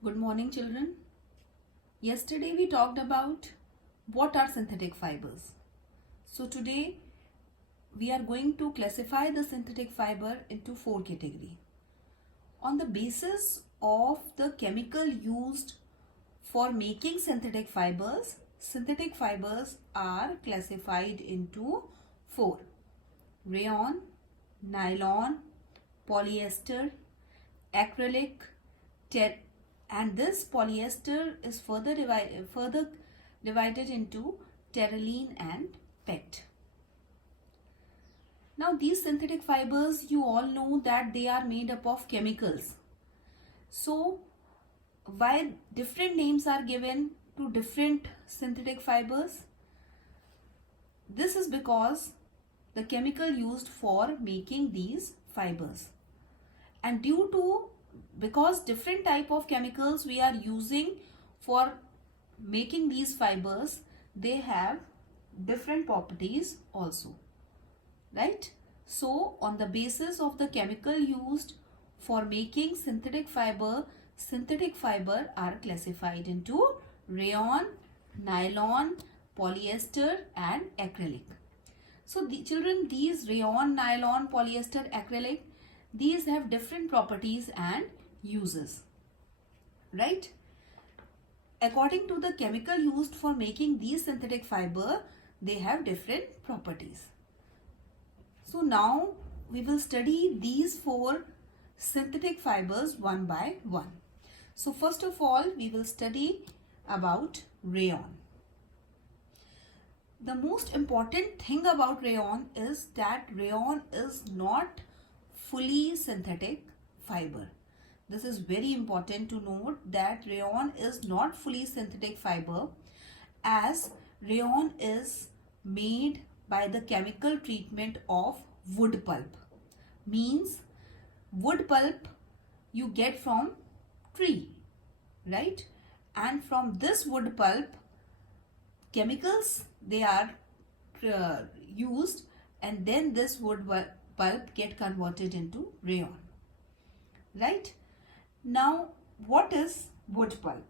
Good morning, children. Yesterday we talked about what are synthetic fibers. So today we are going to classify the synthetic fiber into four categories. On the basis of the chemical used for making synthetic fibers are classified into four: rayon, nylon, polyester, acrylic, and this polyester is further divided into terylene and PET. Now these synthetic fibers, you all know that they are made up of chemicals. So why different names are given to different synthetic fibers? This is because the chemical used for making these fibers, and because different type of chemicals we are using for making these fibers, they have different properties also, right? So on the basis of the chemical used for making synthetic fiber are classified into rayon, nylon, polyester and acrylic. So children, these rayon, nylon, polyester, acrylic, these have different properties and uses, right? According to the chemical used for making these synthetic fiber, they have different properties. So now we will study these four synthetic fibers one by one. So first of all, we will study about rayon. The most important thing about rayon is that rayon is not fully synthetic fiber. This is very important to note, that rayon is not fully synthetic fiber, as rayon is made by the chemical treatment of wood pulp. Means wood pulp you get from tree, right? And from this wood pulp, chemicals they are used, and then this wood pulp get converted into rayon, right? Now what is wood pulp?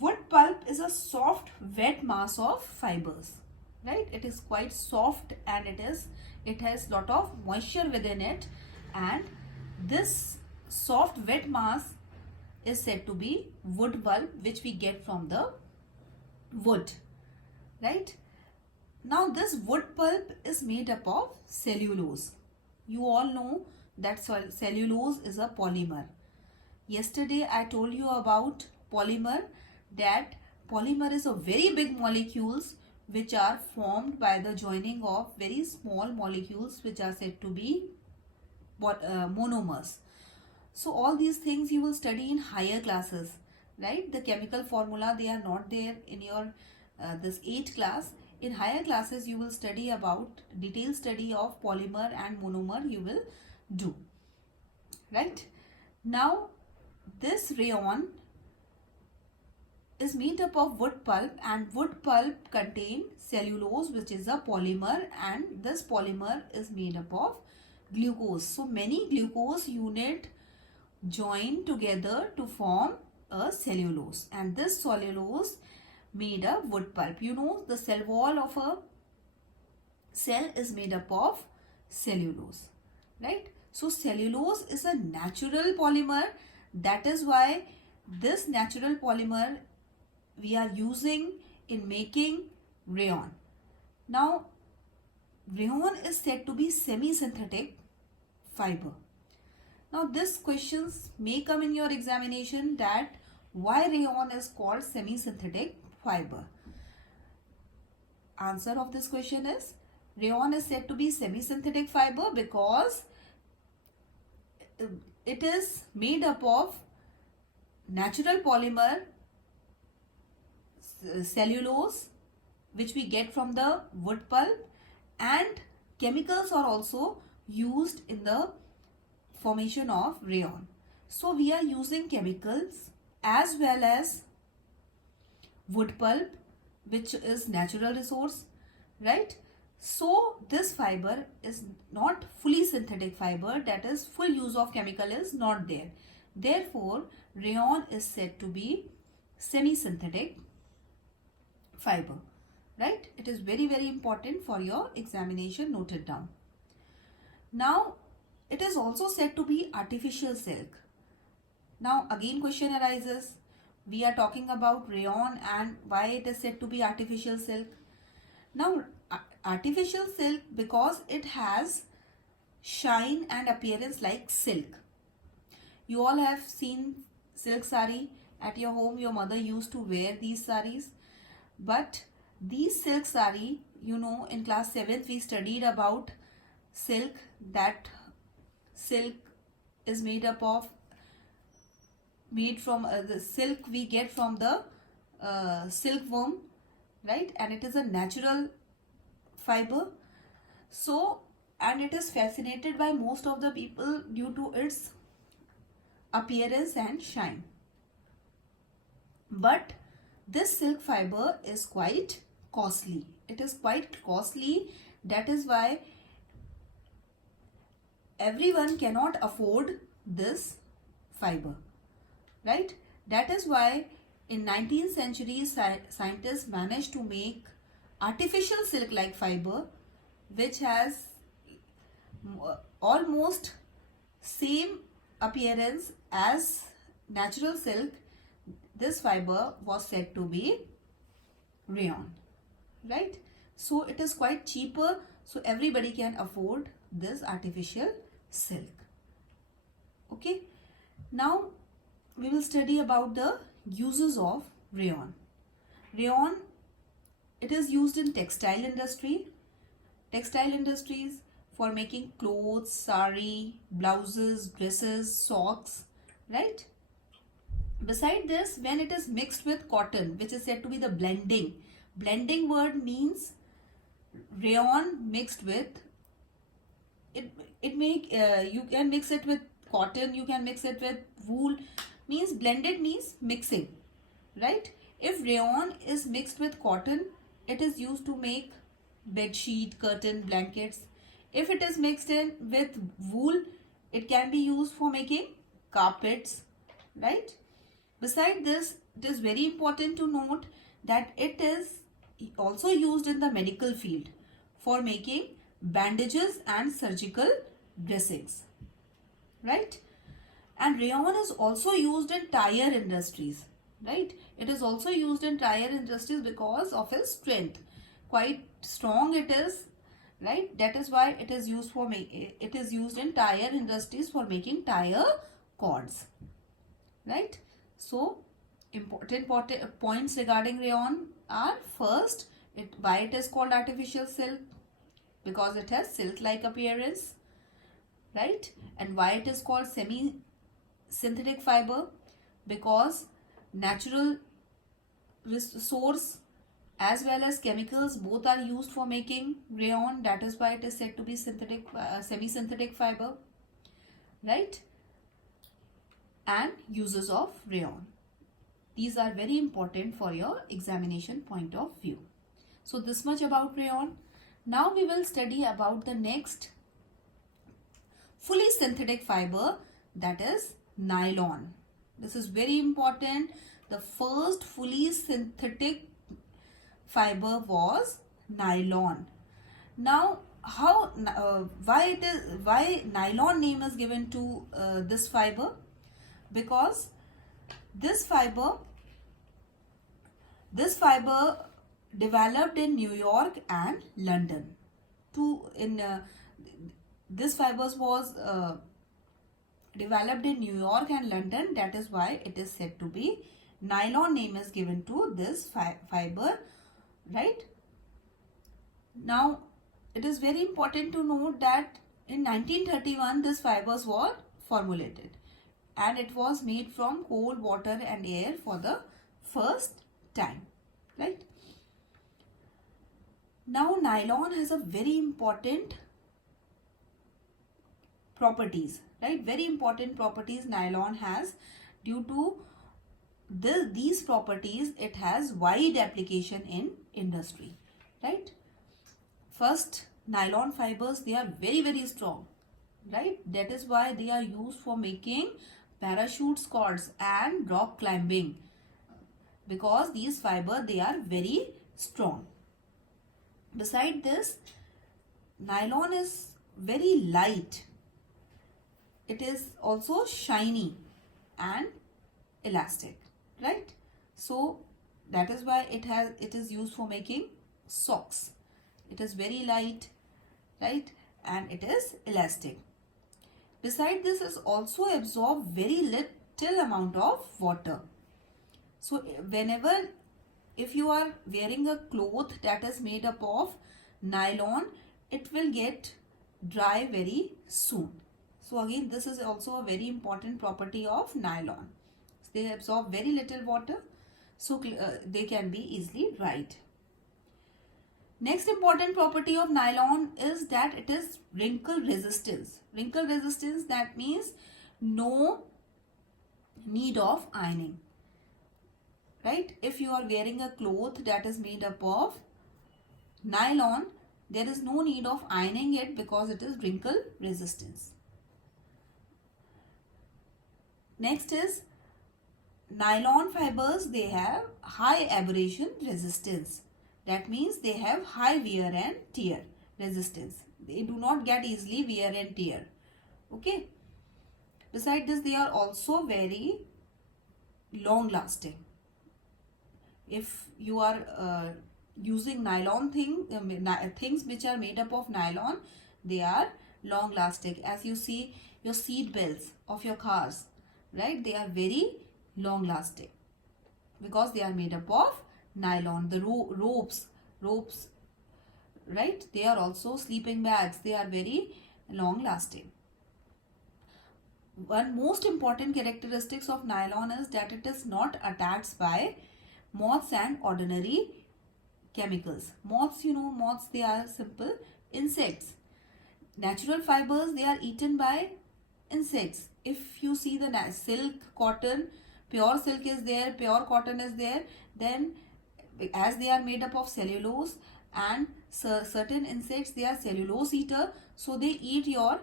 Wood pulp is a soft wet mass of fibers, right? It is quite soft and it has lot of moisture within it, and this soft wet mass is said to be wood pulp, which we get from the wood, right? Now this wood pulp is made up of cellulose. You all know that cellulose is a polymer. Yesterday I told you about polymer, that polymer is a very big molecules which are formed by the joining of very small molecules which are said to be monomers. So all these things you will study in higher classes, right? The chemical formula, they are not there in your this 8th class. In higher classes you will study about detailed study of polymer and monomer you will do, right? Now this rayon is made up of wood pulp, and wood pulp contain cellulose, which is a polymer, and this polymer is made up of glucose. So many glucose unit join together to form a cellulose, and this cellulose made a wood pulp. You know, the cell wall of a cell is made up of cellulose, right? So cellulose is a natural polymer. That is why this natural polymer we are using in making rayon. Now rayon is said to be semi-synthetic fiber. Now this questions may come in your examination, that why rayon is called semi-synthetic fiber. Answer of this question is, rayon is said to be semi-synthetic fiber because it is made up of natural polymer cellulose, which we get from the wood pulp, and chemicals are also used in the formation of rayon. So we are using chemicals as well as wood pulp, which is natural resource, right? So this fiber is not fully synthetic fiber, that is full use of chemical is not there. Therefore, rayon is said to be semi-synthetic fiber. Right? It is very, very important for your examination. Note it down. Now, it is also said to be artificial silk. Now, again question arises. We are talking about rayon and why it is said to be artificial silk. Now, artificial silk because it has shine and appearance like silk. You all have seen silk sari at your home. Your mother used to wear these saris. But these silk sari, you know, in class 7th we studied about silk, that silk is made from the silk we get from the silkworm, right? And it is a natural fiber. So, and it is fascinated by most of the people due to its appearance and shine. But this silk fiber is quite costly. It is quite costly. That is why everyone cannot afford this fiber, right? That is why in 19th century scientists managed to make artificial silk like fiber which has almost same appearance as natural silk. This fiber was said to be rayon, right? So it is quite cheaper, so everybody can afford this artificial silk. Okay, now we will study about the uses of rayon. Rayon, it is used in textile industries for making clothes, sari, blouses, dresses, socks, right? Beside this, when it is mixed with cotton, which is said to be the blending word means rayon mixed with it. You can mix it with cotton, you can mix it with wool. Means blended means mixing, right? If rayon is mixed with cotton, it is used to make bed sheet, curtain, blankets. If it is mixed in with wool, it can be used for making carpets, right? Beside this, it is very important to note that it is also used in the medical field for making bandages and surgical dressings, right? And rayon is also used in tire industries, right? It is also used in tire industries because of its strength. Quite strong it is, right? That is why it is used in tire industries for making tire cords, right? So, important points regarding rayon are: first, why it is called artificial silk, because it has silk-like appearance, right? And why it is called semi-synthetic fiber, because natural resource as well as chemicals both are used for making rayon. That is why it is said to be semi-synthetic fiber, right? And uses of rayon. These are very important for your examination point of view. So this much about rayon. Now we will study about the next fully synthetic fiber, that is nylon. This is very important. The first fully synthetic fiber was nylon. Now why nylon name is given to this fiber? Because this fiber developed in New York and London. This fibers was developed in New York and London. That is why it is said to be nylon name is given to this fiber, right? Now it is very important to note that in 1931 this fibers were formulated and it was made from coal, water and air for the first time, right? Now nylon has a very important properties, right? Very important properties nylon has. Due to these properties, it has wide application in industry, right? First, nylon fibers, they are very, very strong, right? That is why they are used for making parachute cords and rock climbing, because these fiber, they are very strong. Beside this, nylon is very light. It is also shiny and elastic, right? So that is why it is used for making socks. It is very light, right? And it is elastic. Beside this, is also absorb very little amount of water. So whenever, if you are wearing a cloth that is made up of nylon, it will get dry very soon. So again, this is also a very important property of nylon. They absorb very little water, so they can be easily dried. Next important property of nylon is that it is wrinkle resistance. Wrinkle resistance, that means no need of ironing, right? If you are wearing a cloth that is made up of nylon, there is no need of ironing it because it is wrinkle resistance. Next is nylon fibers, they have high abrasion resistance. That means they have high wear and tear resistance. They do not get easily wear and tear. Okay. Besides this, they are also very long lasting. If you are using nylon things which are made up of nylon, they are long lasting. As you see your seat belts of your cars, right? They are very long lasting because they are made up of nylon. The ropes, right? They are also sleeping bags. They are very long lasting. One most important characteristics of nylon is that it is not attacked by moths and ordinary chemicals. Moths, moths, they are simple insects. Natural fibers, they are eaten by insects. If you see the silk, cotton, pure silk is there, pure cotton is there, then as they are made up of cellulose, and certain insects, they are cellulose eater, so they eat your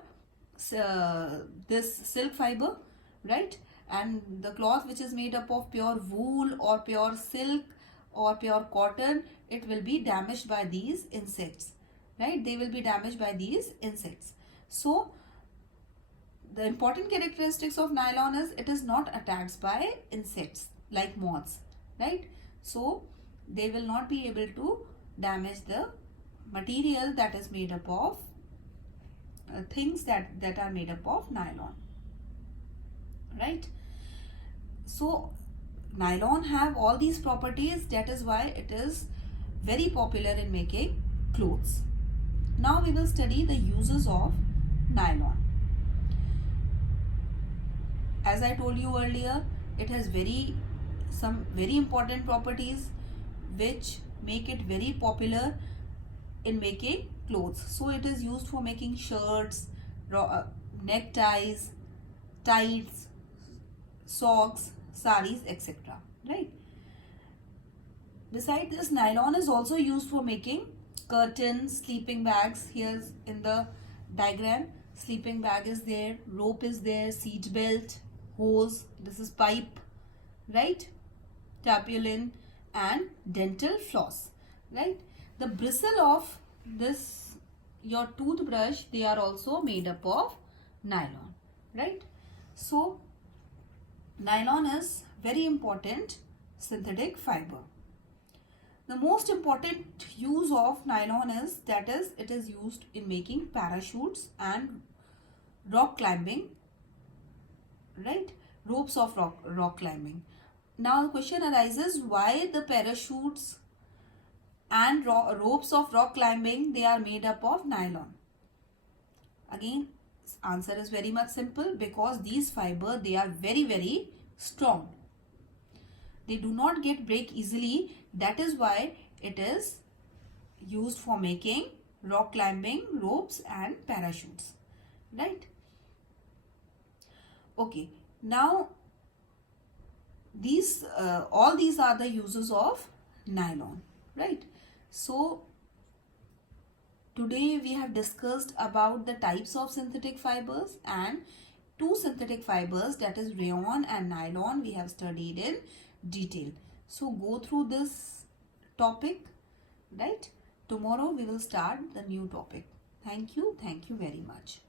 this silk fiber, right? And the cloth which is made up of pure wool or pure silk or pure cotton, it will be damaged by these insects, right? They will be damaged by these insects. So the important characteristics of nylon is it is not attacked by insects like moths, right? So they will not be able to damage the material that is made up of things that are made up of nylon, right? So nylon have all these properties. That is why it is very popular in making clothes. Now we will study the uses of nylon. As I told you earlier, it has some very important properties which make it very popular in making clothes. So it is used for making shirts, neckties, tights, socks, saris, etc. Right? Besides this, nylon is also used for making curtains, sleeping bags. Here's in the diagram, sleeping bag is there, rope is there, seat belt, hose, this is pipe, right? Tarpaulin and dental floss, right? The bristle of this, your toothbrush, they are also made up of nylon, right? So nylon is very important synthetic fiber. The most important use of nylon is that it is used in making parachutes and rock climbing, right? Ropes of rock climbing. Now the question arises, why the parachutes and ropes of rock climbing, they are made up of nylon? Again, answer is very much simple, because these fiber, they are very, very strong. They do not get break easily. That is why it is used for making rock climbing ropes and parachutes, right? Okay, now these all these are the uses of nylon, right? So today we have discussed about the types of synthetic fibers and two synthetic fibers, that is rayon and nylon, we have studied in detail. So go through this topic, right? Tomorrow we will start the new topic. Thank you very much.